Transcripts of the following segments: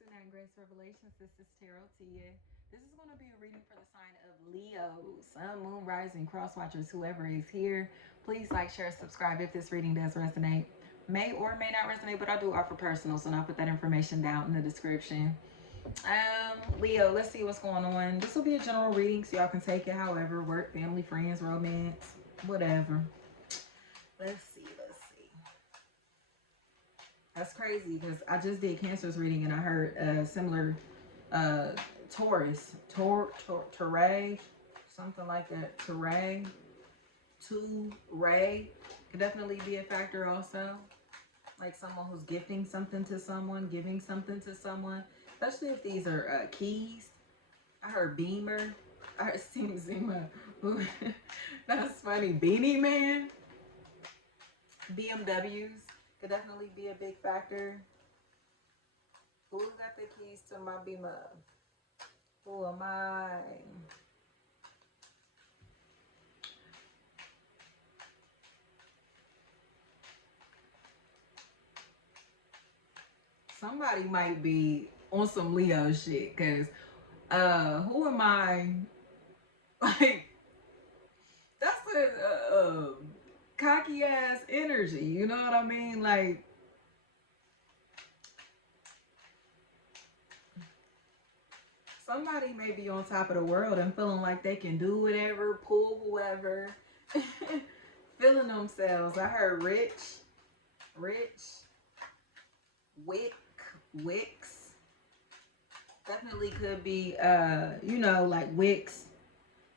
to Nat Grace Revelations. This is Tarot Tia. This is going to be a reading for the sign of Leo, Sun, Moon, Rising, Cross Watchers, whoever is here. Please like, share, subscribe if this reading does resonate. May or may not resonate, but I do offer personals, and I'll put that information down in the description. Leo, let's see what's going on. This will be a general reading, so y'all can take it however. Work, family, friends, romance, whatever. Let's see. That's crazy because I just did Cancer's reading and I heard similar Taurus, Taurus, something like that. Taurus, could definitely be a factor also. Like someone who's gifting something to someone, giving something to someone, especially if these are keys. I heard Beamer. I heard Zima. That's funny. Beenie Man. BMWs could definitely be a big factor. Who got the keys to my Beamer? Who am I? Somebody might be on some Leo shit, cause who am I? Like that's a cocky ass energy. You know what I mean? Like somebody may be on top of the world and feeling like they can do whatever, pull whoever, feeling themselves. I heard rich, wicks. Definitely could be, you know, like wicks.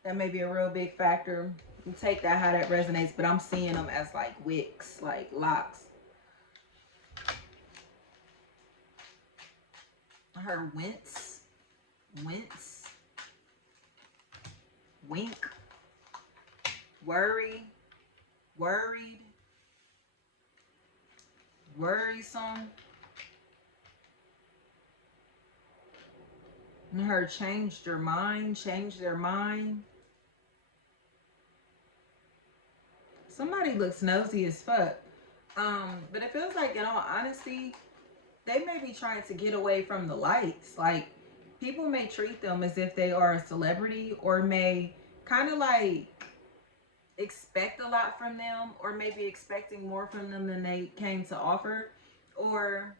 That may be a real big factor. You take that how that resonates, but I'm seeing them as like wicks, like locks. I heard wince, wink, worry, worried, worrisome. I heard changed your mind, change their mind. Somebody looks nosy as fuck. But it feels like, in all honesty, they may be trying to get away from the lights. Like, people may treat them as if they are a celebrity, or may kind of like expect a lot from them, or maybe expecting more from them than they came to offer, or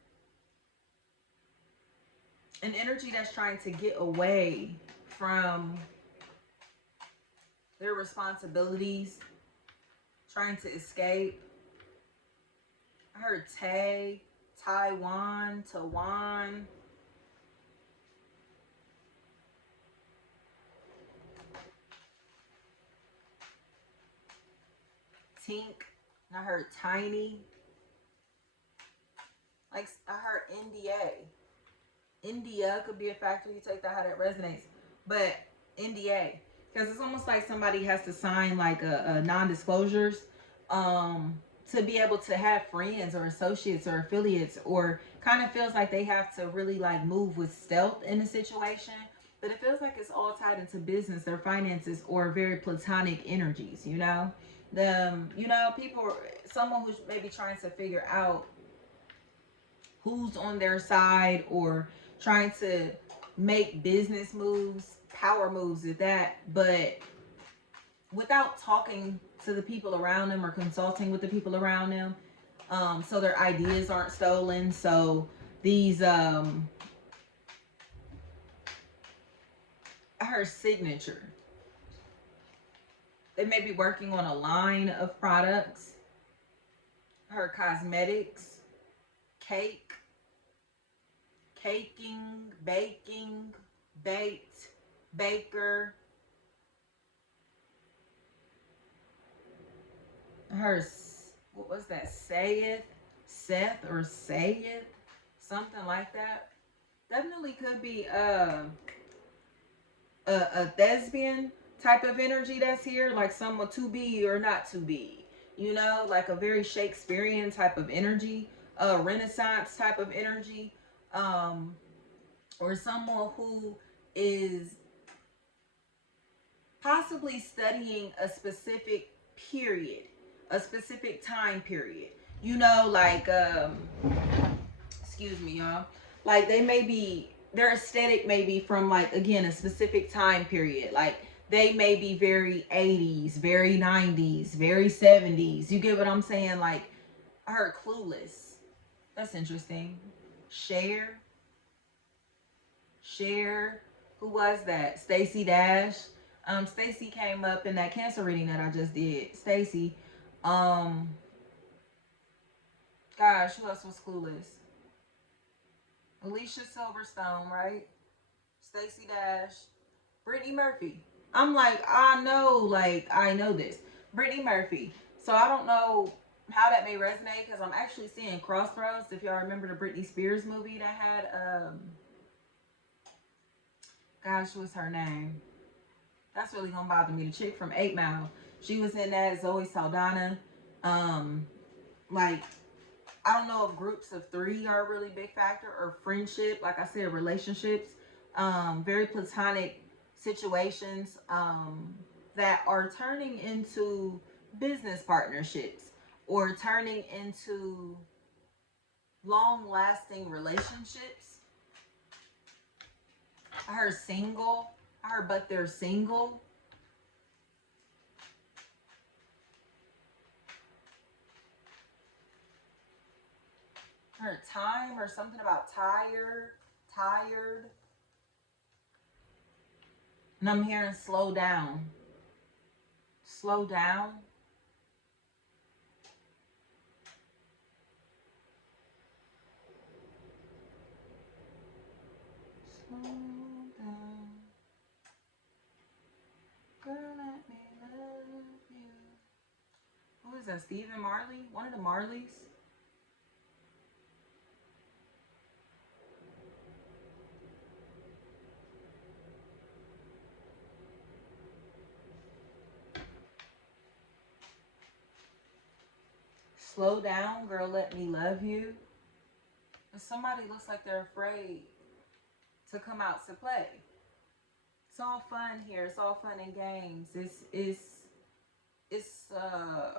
an energy that's trying to get away from their responsibilities, trying to escape. I heard Taiwan. Tink. I heard tiny. Like I heard India could be a factor. You take that how that resonates. But NDA. Because it's almost like somebody has to sign like a non-disclosures to be able to have friends or associates or affiliates, or kind of feels like they have to really like move with stealth in a situation. But it feels like it's all tied into business, their finances, or very platonic energies, you know? You know, people, someone who's maybe trying to figure out who's on their side, or trying to make business moves, power moves at that, but without talking to the people around them or consulting with the people around them, so their ideas aren't stolen. So these I heard signature. They may be working on a line of products. I heard cosmetics, cake, caking, baking, baked, baker. I heard, what was that? Seth, or Sayeth, something like that. Definitely could be a thespian type of energy that's here, like someone to be or not to be. You know, like a very Shakespearean type of energy, a Renaissance type of energy, or someone who is possibly studying a specific period, a specific time period. You know, like excuse me, y'all. Like they may be, their aesthetic may be from like, again, a specific time period. Like they may be very 80s, very 90s, very 70s. You get what I'm saying? Like I heard Clueless. That's interesting. Cher. Cher. Who was that? Stacey Dash. Stacey came up in that cancer reading that I just did. Stacey. Um, Gosh, who else was Clueless? Alicia Silverstone, right? Stacey Dash. Brittany Murphy. I'm like, I know this. Brittany Murphy. So I don't know how that may resonate because I'm actually seeing Crossroads. If y'all remember the Britney Spears movie that had, gosh, what's her name? That's really gonna bother me. The chick from 8 Mile. She was in that. Zoe Saldana. Um, like, I don't know if groups of three are a really big factor or friendship. Like I said, relationships, very platonic situations that are turning into business partnerships or turning into long lasting relationships. I heard single. I heard, but they're single. I heard time or something about tired. And I'm hearing slow down. Slow down. Slow down. Girl, let me love you. Who is that? Stephen Marley? One of the Marleys? Slow down, girl, let me love you. But somebody looks like they're afraid to come out to play. It's all fun here. It's all fun and games. It's a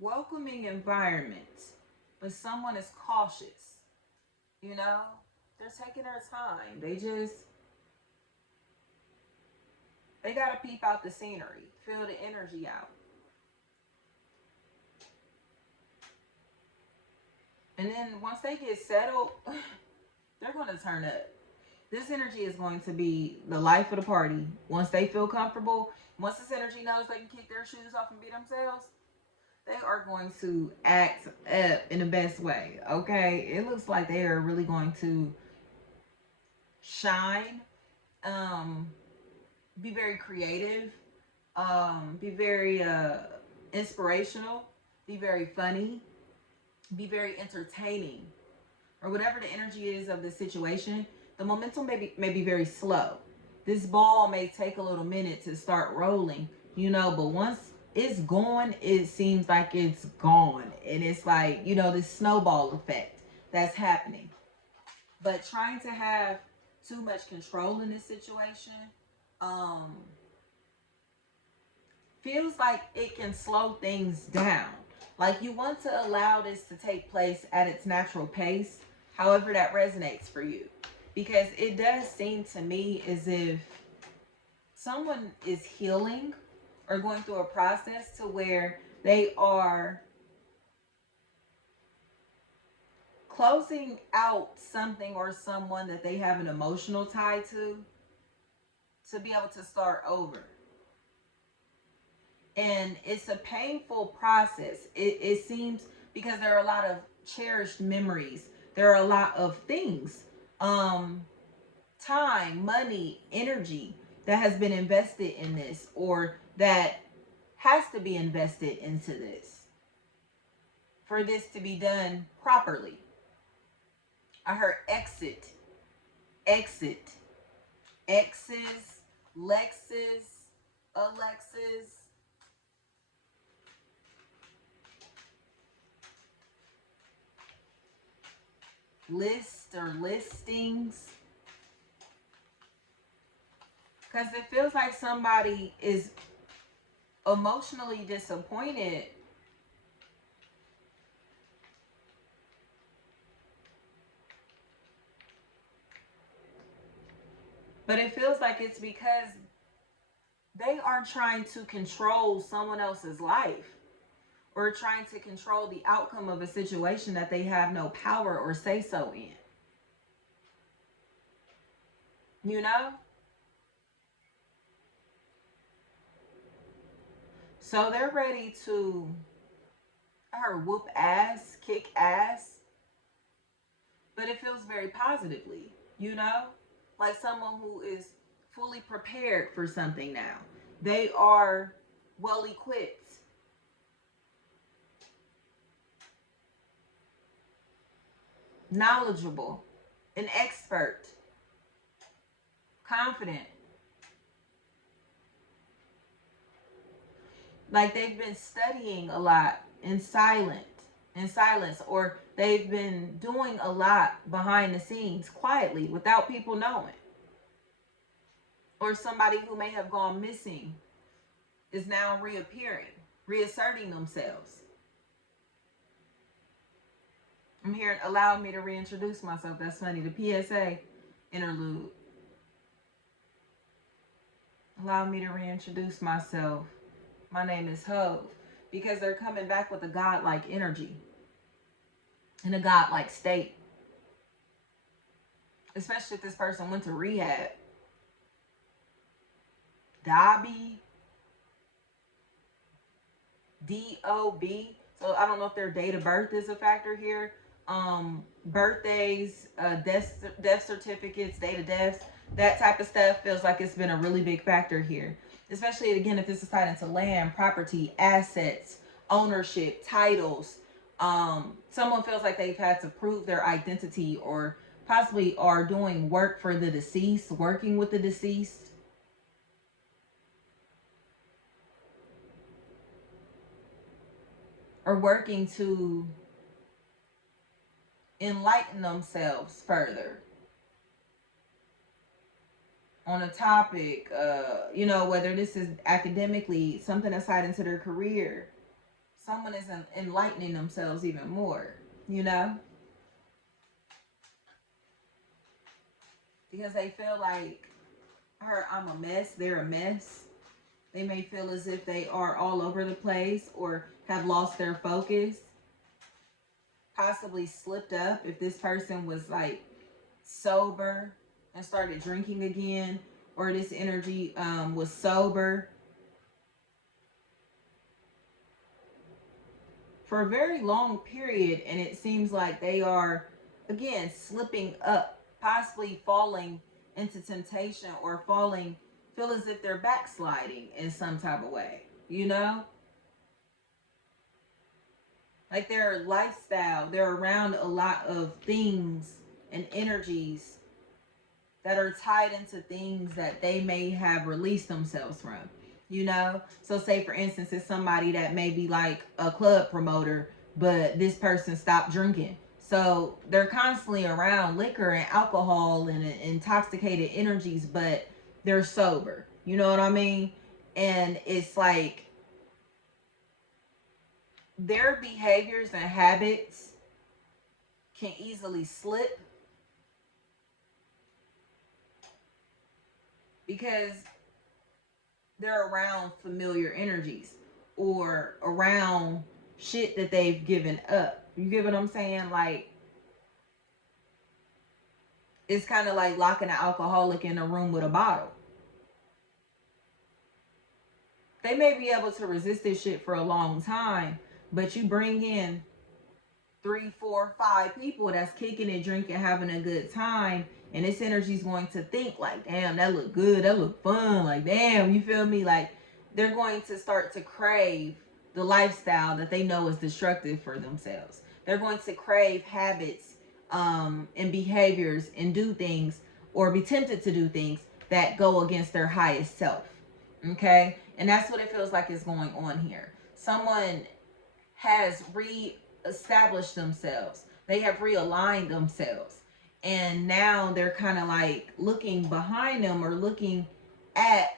welcoming environment, but someone is cautious. You know, they're taking their time. They gotta peep out the scenery, feel the energy out, and then once they get settled, they're gonna turn up. This energy is going to be the life of the party. Once they feel comfortable, once this energy knows they can kick their shoes off and be themselves, they are going to act up in the best way. Okay, it looks like they are really going to shine. Um, be very creative. Be very inspirational. Be very funny. Be very entertaining, or whatever the energy is of the situation. The momentum may be very slow. This ball may take a little minute to start rolling, but once it's gone, it seems like it's gone. And it's like, this snowball effect that's happening. But trying to have too much control in this situation um, feels like it can slow things down. Like you want to allow this to take place at its natural pace, however that resonates for you. Because it does seem to me as if someone is healing or going through a process to where they are closing out something or someone that they have an emotional tie to be able to start over. And it's a painful process. It seems because there are a lot of cherished memories. There are a lot of things, um, time, money, energy that has been invested in this or that has to be invested into this for this to be done properly. I heard exit, exit, X's, Lexus, Alexis, list or listings. Because it feels like somebody is emotionally disappointed. But it feels like it's because they are trying to control someone else's life, or trying to control the outcome of a situation that they have no power or say so in. You know? So they're ready to whoop ass, kick ass, but it feels very positively, you know? Like someone who is fully prepared for something now. They are well equipped, knowledgeable, an expert, confident. Like they've been studying a lot in silence, or they've been doing a lot behind the scenes quietly without people knowing. Or somebody who may have gone missing is now reappearing, reasserting themselves. I'm hearing allow me to reintroduce myself. That's funny. The PSA interlude. Allow me to reintroduce myself. My name is Hove. Because they're coming back with a godlike energy in a godlike state. Especially if this person went to rehab. Dobby. D-O-B. So I don't know if their date of birth is a factor here. Birthdays, death certificates, date of deaths, that type of stuff feels like it's been a really big factor here. Especially again, if this is tied into land, property, assets, ownership, titles. Someone feels like they've had to prove their identity, or possibly are doing work for the deceased, working with the deceased. Or working to enlighten themselves further on a topic, whether this is academically, something that's tied into their career. Someone is enlightening themselves even more, because they feel like, I'm a mess, they're a mess. They may feel as if they are all over the place or have lost their focus, possibly slipped up if this person was like sober and started drinking again, or this energy was sober for a very long period, and it seems like they are again slipping up, possibly falling into temptation, or feel as if they're backsliding in some type of way, like their lifestyle, they're around a lot of things and energies that are tied into things that they may have released themselves from, So say for instance, it's somebody that may be like a club promoter, but this person stopped drinking. So they're constantly around liquor and alcohol and intoxicated energies, but they're sober. You know what I mean? And it's like their behaviors and habits can easily slip because they're around familiar energies or around shit that they've given up. You get what I'm saying? Like, it's kind of like locking an alcoholic in a room with a bottle. They may be able to resist this shit for a long time, but you bring in 3, 4, 5 people that's kicking it, drinking, having a good time, and this energy is going to think like, damn, that look good, that look fun, like, damn, you feel me? Like, they're going to start to crave the lifestyle that they know is destructive for themselves. They're going to crave habits and behaviors and do things, or be tempted to do things that go against their highest self. Okay? And that's what it feels like is going on here. Someone has established themselves. They have realigned themselves. And now they're kind of like looking behind them, or looking at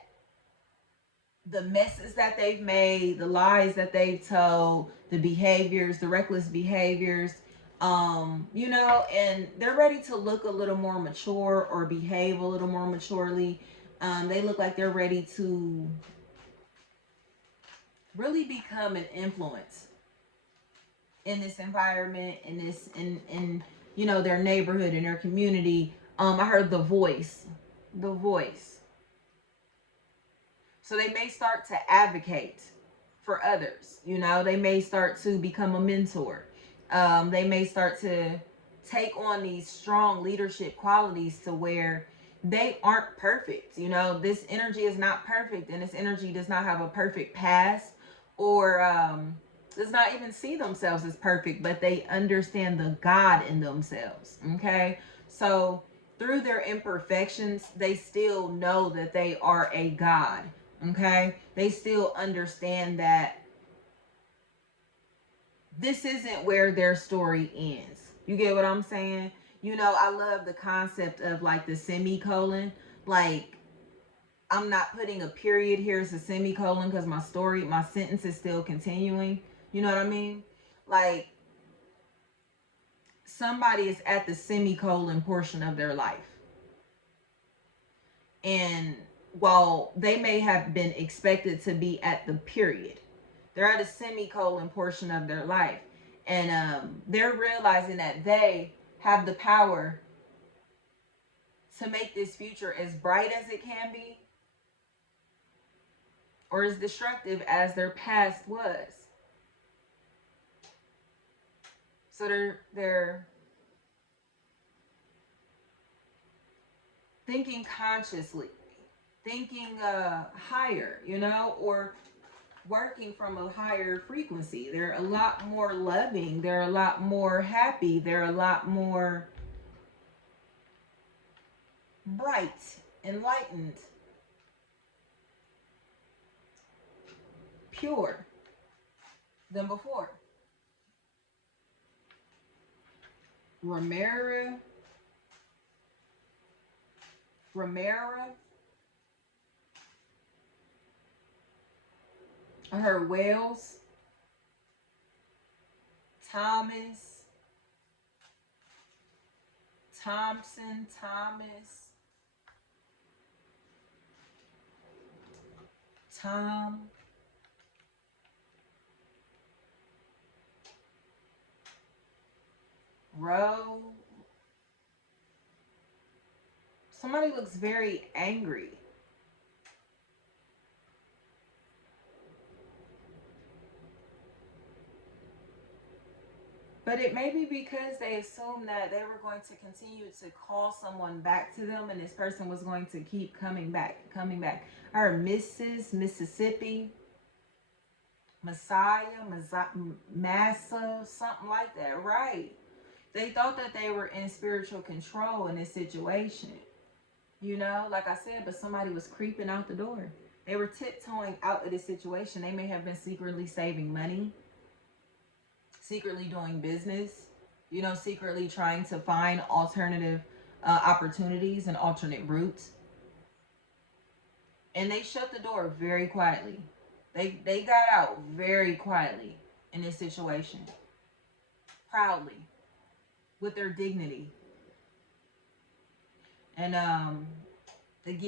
the messes that they've made, the lies that they've told, the behaviors, the reckless behaviors, You know, and they're ready to look a little more mature or behave a little more maturely. They look like they're ready to really become an influence in this environment, in you know, their neighborhood, in their community. I heard the voice, the voice. So they may start to advocate for others. You know, they may start to become a mentor. They may start to take on these strong leadership qualities to where they aren't perfect. You know, this energy is not perfect, and this energy does not have a perfect past, or does not even see themselves as perfect, but they understand the God in themselves. Okay. So through their imperfections, they still know that they are a God. Okay. They still understand that this isn't where their story ends. You get what I'm saying? You know, I love the concept of like the semicolon. Like, I'm not putting a period here, it's a semicolon, because my story, my sentence is still continuing. You know what I mean? Like, somebody is at the semicolon portion of their life. And while they may have been expected to be at the period, they're at a semicolon portion of their life. And they're realizing that they have the power to make this future as bright as it can be, or as destructive as their past was. So they're thinking consciously, thinking higher, you know, or working from a higher frequency. They're a lot more loving, they're a lot more happy, they're a lot more bright, enlightened, pure than before. Ramera, Ramera, I heard Wells, Thomas, Thompson, Thomas, Tom, Rowe. Somebody looks very angry. But it may be because they assumed that they were going to continue to call someone back to them, and this person was going to keep coming back, coming back. I heard Mrs., Mississippi, Messiah, Massa, something like that, right? They thought that they were in spiritual control in this situation. You know, like I said, but somebody was creeping out the door. They were tiptoeing out of this situation. They may have been secretly saving money, secretly doing business, you know, secretly trying to find alternative opportunities and alternate routes. And they shut the door very quietly. They got out very quietly in this situation, proudly, with their dignity. And